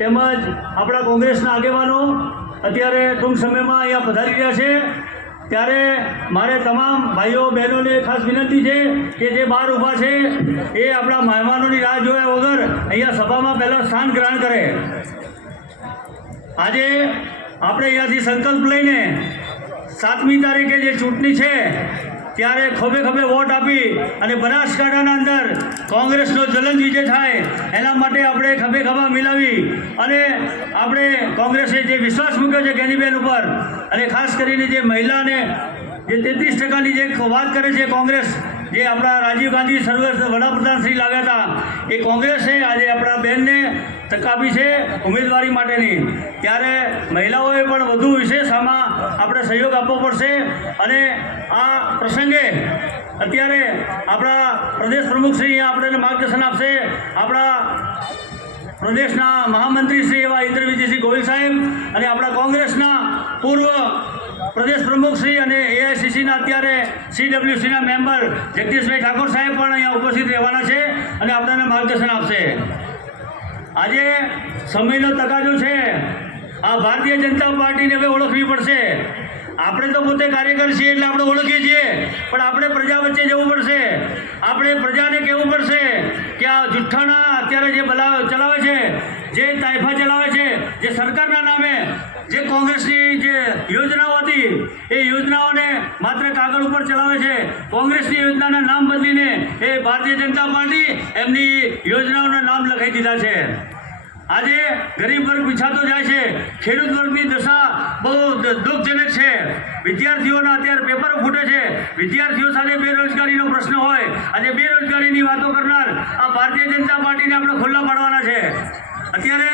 તેમજ આપણા કોંગ્રેસના આગેવાનો અત્યારે ટૂંક સમયમાં અહીંયા પધારી રહ્યા છે. ત્યારે મારે તમામ ભાઈઓ, બહેનોને ખાસ વિનંતી છે કે જે બહાર ઊભા છે, એ આપણા મહેમાનોની રાહ જોયા વગર અહીંયા સભામાં પહેલાં સ્થાન ગ્રહણ કરે. આજે આપણે અહીંયાથી સંકલ્પ લઈને સાતમી તારીખે જે ચૂંટણી છે ત્યારે ખભે ખભે વોટ આપી અને બનાસકાંઠાના અંદર કોંગ્રેસનો જલન વિજય થાય, એના માટે આપણે ખભે ખભા મિલાવી અને આપણે કોંગ્રેસે જે વિશ્વાસ મૂક્યો છે ગેનીબેન ઉપર અને ખાસ કરીને જે મહિલાને જે તેત્રીસ ટકાની જે વાત કરે છે કોંગ્રેસ, જે આપણા રાજીવ ગાંધી સર્વ વડાપ્રધાન શ્રી લાવ્યા હતા, એ કોંગ્રેસે આજે આપણા બેનને તક આપી છે ઉમેદવારી માટેની. ત્યારે મહિલાઓએ પણ વધુ વિશેષ આમાં આપણે સહયોગ આપવો પડશે. અને આ પ્રસંગે અત્યારે આપણા પ્રદેશ પ્રમુખશ્રી આપણે માર્ગદર્શન આપશે. આપણા પ્રદેશના મહામંત્રી શ્રી એવા ઇન્દ્રવિજયસિંહ ગોહિલ સાહેબ અને આપણા કોંગ્રેસના પૂર્વ પ્રદેશ પ્રમુખ શ્રી અને એઆઈસીસીના અત્યારે સીડબ્લ્યુસીના મેમ્બર જગદીશભાઈ ઠાકોર સાહેબ પણ અહીંયા ઉપસ્થિત રહેવાના છે અને આપણને માર્ગદર્શન આપશે. આજે સમયનો તકાજો છે. આ ભારતીય જનતા પાર્ટીને હવે ઓળખવી પડશે. આપણે તો પોતે કાર્યકર છીએ એટલે આપણે ઓળખીએ છીએ, પણ આપણે પ્રજા વચ્ચે જવું પડશે. આપણે પ્રજાને કહેવું પડશે કે આ જુઠ્ઠાણા અત્યારે જે બલા ચલાવે છે, જે તાઇફા ચલાવે છે, જે સરકારના નામે, જે કોંગ્રેસની જે યોજનાઓ માત્ર કાગળ ઉપર ચલાવે છે. કોંગ્રેસની યોજનાના નામ બદલીને એ ભારતીય જનતા પાર્ટી એમની યોજનાઓના નામ લખાઈ દીધા છે. આજે ગરીબ વર્ગ પીછાતો જાય છે. ખેડૂત વર્ગની દશા બહુ દુઃખજનક છે. વિદ્યાર્થીઓના અત્યારે પેપરો ફૂટે છે. વિદ્યાર્થીઓ સાથે બેરોજગારીનો પ્રશ્ન હોય. આજે બેરોજગારીની વાતો કરનાર આ ભારતીય જનતા પાર્ટીને આપણે ખુલ્લા પાડવાના છે. અત્યારે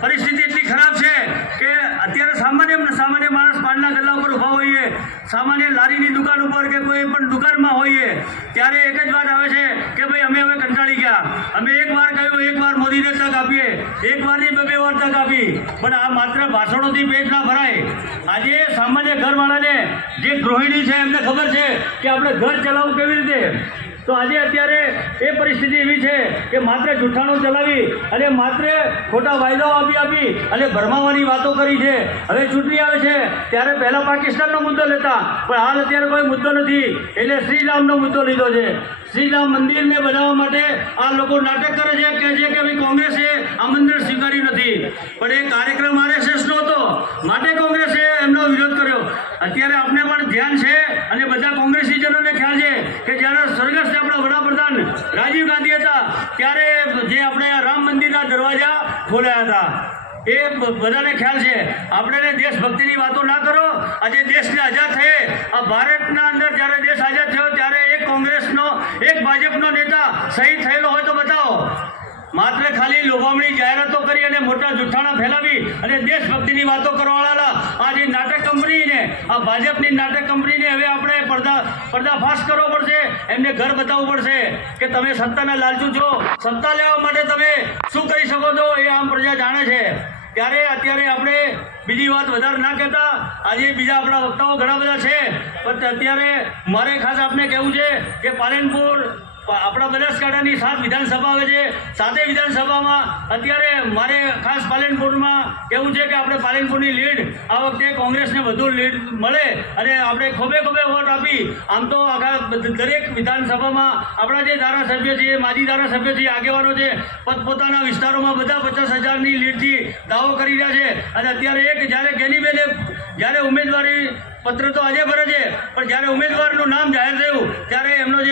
પરિસ્થિતિ એટલી ખરાબ છે કે અત્યારે સામાન્ય સામાન્ય માણસ પાનના ગલ્લા ઉપર ઊભા હોઈએ સામાન્ય લારીની દુકાન ઉપર કે કોઈ પણ દુકાનમાં હોઈએ, ત્યારે એક જ વાત આવે છે કે ભાઈ, અમે હવે કંટાળી ગયા. અમે એક વાર કહ્યું, એક વાર મોદીને તક આપીએ. એક વારની બે બે વાર તક આપી. પણ આ માત્ર ભાષણોથી પેટ ના ભરાય. આજે સામાન્ય ઘરવાળાને જે ગૃહિણી છે, એમને ખબર છે કે આપણે ઘર ચલાવવું કેવી રીતે? તો આજે અત્યારે એ પરિસ્થિતિ એવી છે કે માત્ર જૂઠાણું ચલાવી અને માત્ર ખોટા વાયદાઓ આપી આપી અને ભરમાવાની વાતો કરી છે. હવે ચૂંટણી આવે છે, ત્યારે પહેલાં પાકિસ્તાનનો મુદ્દો લેતા, પણ હાલ અત્યારે કોઈ મુદ્દો નથી. એટલે શ્રીરામનો મુદ્દો લીધો છે. શ્રીરામ મંદિરને બનાવવા માટે આ લોકો નાટક કરે છે, કે છે કે ભાઈ કોંગ્રેસે મંદિર સ્વીકાર્યું નથી. પણ એ કાર્યક્રમ આરે હતો માટે કોંગ્રેસે એમનો વિરોધ કર્યો અત્યારે આપને પણ ધ્યાન છે અને બધા કોંગ્રેસીજનોને ખ્યાલ છે કે જ્યારે સ્વર્ગસ્થ આપણા વડાપ્રધાન રાજીવ ગાંધી હતા ત્યારે જે આપણે રામ મંદિરના દરવાજા ખોલ્યા હતા. એ બધાને ખ્યાલ છે. આપણે દેશભક્તિની વાતો ના કરો. આજે દેશને આઝાદ થયે. આ ભારતના અંદર જ્યારે દેશ આઝાદ થયો ત્યારે એક કોંગ્રેસનો, એક ભાજપનો નેતા શહીદ થયેલો હોય તો બતાવો. માત્ર ખાલી લોભામણી જાહેરાતો કરી અને મોટા જુઠ્ઠાણા ફેલાવી અને દેશભક્તિની વાતો કરવાવાળા આ જે નાટક કંપનીને, આ ભાજપની નાટક કંપનીને હવે પડદા પર્દાફાશ કરવો પડશે. એમને ઘર બતાવવું પડશે કે તમે સત્તાના લાલચુ છો. સત્તા લેવા માટે તમે શું કરી શકો છો એ આમ પ્રજા જાણે છે. ત્યારે અત્યારે આપણે બીજી વાત વધારે ના કહેતા. આજે બીજા આપણા વક્તાઓ ઘણા બધા છે. પણ અત્યારે મારે ખાસ આપને કહેવું છે કે પાલનપુર આપણા બનાસકાંઠાની સાત વિધાનસભા આવે છે. સાતે વિધાનસભામાં અત્યારે મારે ખાસ પાલનપુરમાં કહેવું છે કે આપણે પાલનપુરની લીડ આ વખતે કોંગ્રેસને વધુ લીડ મળે અને આપણે ખોબે ખોબે વોટ આપી. આમ તો આખા દરેક વિધાનસભામાં આપણા જે ધારાસભ્ય છે માજી ધારાસભ્ય છે આગેવાનો છે પોતપોતાના વિસ્તારોમાં બધા પચાસ હજારની લીડથી દાવો કરી રહ્યા છે. અને અત્યારે એક જ્યારે ગેનીબેને, જ્યારે ઉમેદવારી પત્ર તો આજે ભરે છે, પણ જ્યારે ઉમેદવારનું નામ જાહેર થયું, ત્યારે એમનો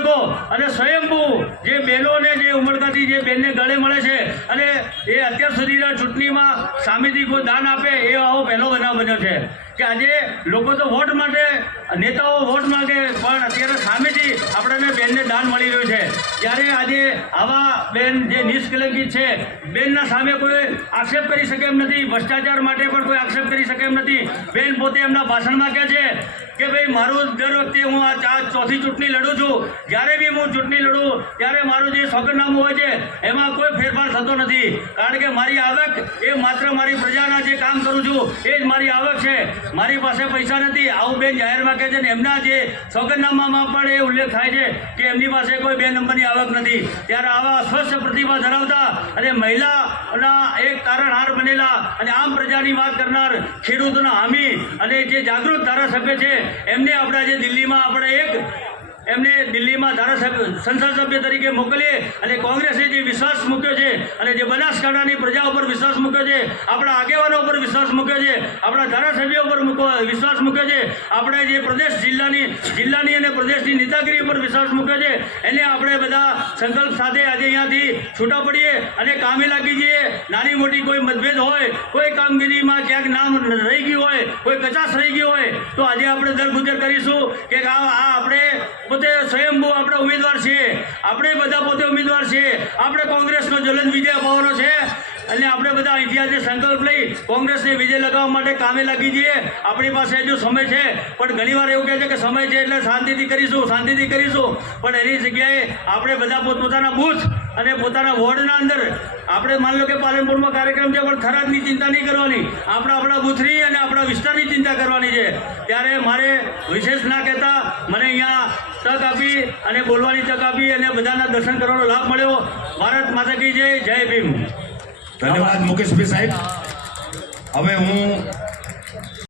જે અને સ્વયંભૂ જે બહેનોને જે ઉમળકાથી જે બેનને ગળે મળે છે અને એ અત્યાર સુધીના ચૂંટણીમાં સામેથી કોઈ દાન આપે એ આવો પહેલો બનાવ બન્યો છે કે આજે લોકો તો વોટ માટે નેતાઓ વોટ માગે, પણ અત્યારે સામેથી આપણને બેનને દાન મળી રહ્યું છે. ત્યારે આજે આવા બેન જે નિષ્કલંકિત છે, બેનના સામે કોઈ આક્ષેપ કરી શકે એમ નથી, ભ્રષ્ટાચાર માટે પણ કોઈ આક્ષેપ કરી શકે એમ નથી. બેન પોતે એમના ભાષણમાં કહે છે કે ભાઈ મારું દર વખતે હું આ ચાર ચોથી ચૂંટણી લડું છું. જ્યારે બી હું ચૂંટણી લડું, ત્યારે મારું જે સોગંદનામું હોય છે, એમાં કોઈ ફેરફાર થતો નથી. કારણ કે મારી આવક એ માત્ર મારી પ્રજાના જે કામ કરું છું, એ જ મારી આવક છે. મારી પાસે પૈસા નથી. આવું બેન જાહેરમાં કહે છે ને, એમના જે સોગંદનામામાં પણ એ ઉલ્લેખ થાય છે કે એમની પાસે કોઈ બે નંબરની આવક નથી. ત્યારે આવા સ્વચ્છ પ્રતિભા ધરાવતા અને મહિલાના એક તારણહાર બનેલા અને આમ પ્રજાની વાત કરનાર ખેડૂતોના હામી અને જે જાગૃત ધારાસભ્ય છે એમને આપણા જે દિલ્હીમાં આપણે એક એમને દિલ્હીમાં ધારાસભ્ય, સંસદ સભ્ય તરીકે મોકલીએ અને કોંગ્રેસે જે વિશ્વાસ મૂક્યો છે અને જે બનાસકાંઠાની પ્રજા ઉપર વિશ્વાસ મૂક્યો છે, આપણા આગેવાનો ઉપર વિશ્વાસ મૂક્યો છે, આપણા ધારાસભ્યો ઉપર વિશ્વાસ મૂક્યો છે, આપણે જે પ્રદેશ જિલ્લાની જિલ્લાની અને પ્રદેશની નેતાગીરી ઉપર વિશ્વાસ મૂક્યો છે, એને આપણે બધા સંકલ્પ સાથે આજે અહીંયાથી છૂટા પડીએ અને કામે લાગી જઈએ. નાની મોટી કોઈ મતભેદ હોય, કોઈ કામગીરીમાં ક્યાંક નામ રહી ગયું હોય, કોઈ કચાશ રહી ગયું હોય, તો આજે આપણે દરગુજર કરીશું કે આ આપણે પોતે સ્વયંભૂ આપણે ઉમેદવાર છીએ. આપણે બધા પોતે ઉમેદવાર છીએ. આપણે કોંગ્રેસનો જ્વલંત વિજય અપાવવાનો છે. અને આપણે બધા અહીંથી સંકલ્પ લઈ કોંગ્રેસને વિજય લગાવવા માટે કામે લાગી જઈએ. આપણી પાસે હજુ સમય છે, પણ ઘણીવાર એવું કહે છે કે સમય છે એટલે શાંતિથી કરીશું શાંતિથી કરીશું. પણ એની જગ્યાએ આપણે બધા પોતપોતાના બૂથ અને પોતાના વોર્ડના અંદર, આપણે માની લો કે પાલનપુરમાં કાર્યક્રમ છે, પણ થરાદની ચિંતા નહીં કરવાની. આપણે આપણા બૂથની અને આપણા વિસ્તારની ચિંતા કરવાની છે. ત્યારે મારે વિશેષ ના કહેતા મને અહીંયા તક આપી અને બોલવાની તક આપી અને બધાના દર્શન કરવાનો લાભ મળ્યો. ભારત માતા કી જય જય ભીમ. ધન્યવાદ મુકેશભાઈ સાહેબ. હવે હું